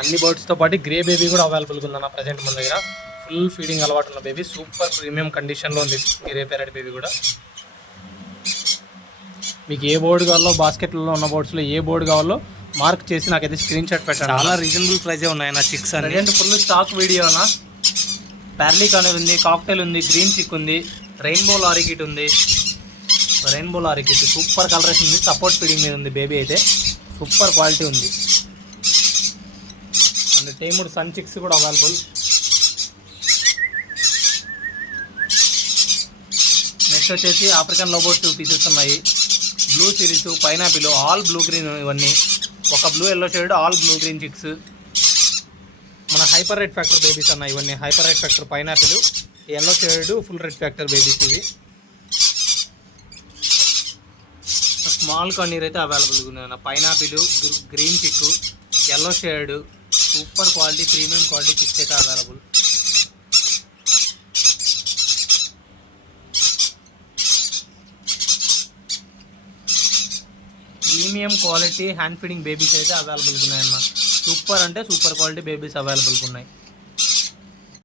అన్ని బర్డ్స్తో పాటు గ్రే బేబీ కూడా అవైలబుల్గా ఉందన్న ప్రజెంట్ మన దగ్గర. ఫుల్ ఫీడింగ్ అలవాటు ఉన్న బేబీ, సూపర్ ప్రీమియం కండిషన్లో ఉంది గ్రే ప్యారెట్ బేబీ కూడా. మీకు ఏ బోర్డు కావాలో, బాస్కెట్లో ఉన్న బోర్డ్స్లో ఏ బోర్డు కావాలో మార్క్ చేసి నాకైతే స్క్రీన్ షాట్ పెట్టాను. చాలా రీజనబుల్ ప్రైజే ఉన్నాయి నా చిక్స్ అని. ప్రజెంట్ ఫుల్ స్టాక్ వీడియోనా. ప్యార్లీక్ అనేది ఉంది, కాక్టైల్ ఉంది, గ్రీన్ చిక్ ఉంది, రెయిన్బో లారికిట్ ఉంది. రెయిన్బో లారికిట్ సూపర్ కలరేషన్ ఉంది, సపోర్ట్ ఫీడింగ్ మీద ఉంది బేబీ అయితే, సూపర్ క్వాలిటీ ఉంది. అండ్ టైముడ్ సన్ చిక్స్ కూడా అవైలబుల్. నెక్స్ట్ వచ్చేసి ఆఫ్రికన్ లోబోస్ 2 పీసెస్ ఉన్నాయి. Blue series, pineapple, all blue green, ఇవన్నీ ఒక blue yellow shade, all blue green chicks. మన హైపర్ రెడ్ ఫ్యాక్టర్ బేబీస్ అన్న ఇవన్నీ. Hyper red factor pineapple, yellow shade, full red factor babies ఇవి. స్మాల్ కన్నీర్ అయితే అవైలబుల్గా ఉన్నాయి. Pineapple, green chick, yellow shade, super quality premium quality chicks అయితే available. Premium quality hand feeding babies అయితే అవైలబుల్గా ఉన్నాయన్న. సూపర్ అంటే సూపర్ క్వాలిటీ బేబీస్ అవైలబుల్గా ఉన్నాయి.